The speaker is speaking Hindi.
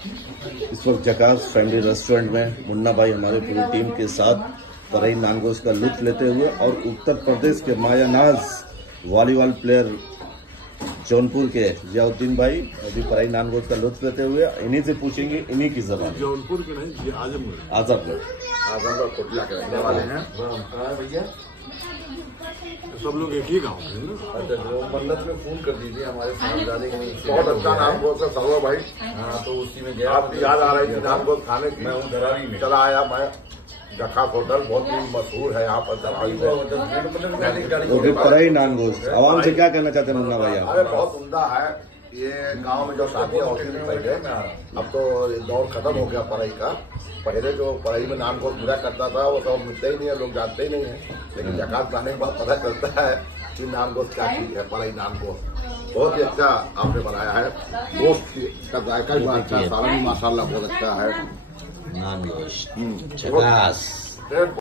इस वक्त जकास फैमिली रेस्टोरेंट में मुन्ना भाई हमारे पूरी टीम के साथ तराई नानगोश का लुत्फ लेते हुए और उत्तर प्रदेश के मायानाज वॉलीबॉल प्लेयर जौनपुर के जियाउद्दीन भाई अभी तराई नानगोश का लुत्फ लेते हुए इन्हीं से पूछेंगे, इन्हीं की जबान। जौनपुर के नहीं, आजमगढ़ आजमगढ़ कोटला के रहने वाले हैं भैया। सब लोग एक ही गाँव है ना। अच्छा, जो मन्नत में फोन कर दीजिए हमारे सामने। बहुत अच्छा नानगोश है सर्वर भाई। हाँ, तो उसी में गया। आपकी याद आ रही थी नानगोश खाने की। मैं हूँ धरारी में चला आया मैं। जकास होटल बहुत ही मशहूर है यहाँ पर तराई में। तराई नानगोश आवाम से क्या कहना चाहते हैं मुन्ना भाई? अरे बहुत उम्दा है ये गांव में जो शादियां होती थी पहले, अब तो दौर खत्म हो गया पढ़ाई का। पहले जो पढ़ाई में नानगोश पूरा करता था वो सब मिलते ही नहीं है, लोग जानते ही नहीं है। लेकिन जकास लाने के बाद पता चलता है कि नानगोश क्या चीज है। पढ़ाई नानगोश बहुत ही अच्छा आपने बनाया है। गोश्त का जायका भी अच्छा है, सारा भी माशाल्लाह बहुत अच्छा है। नानगोश जकास।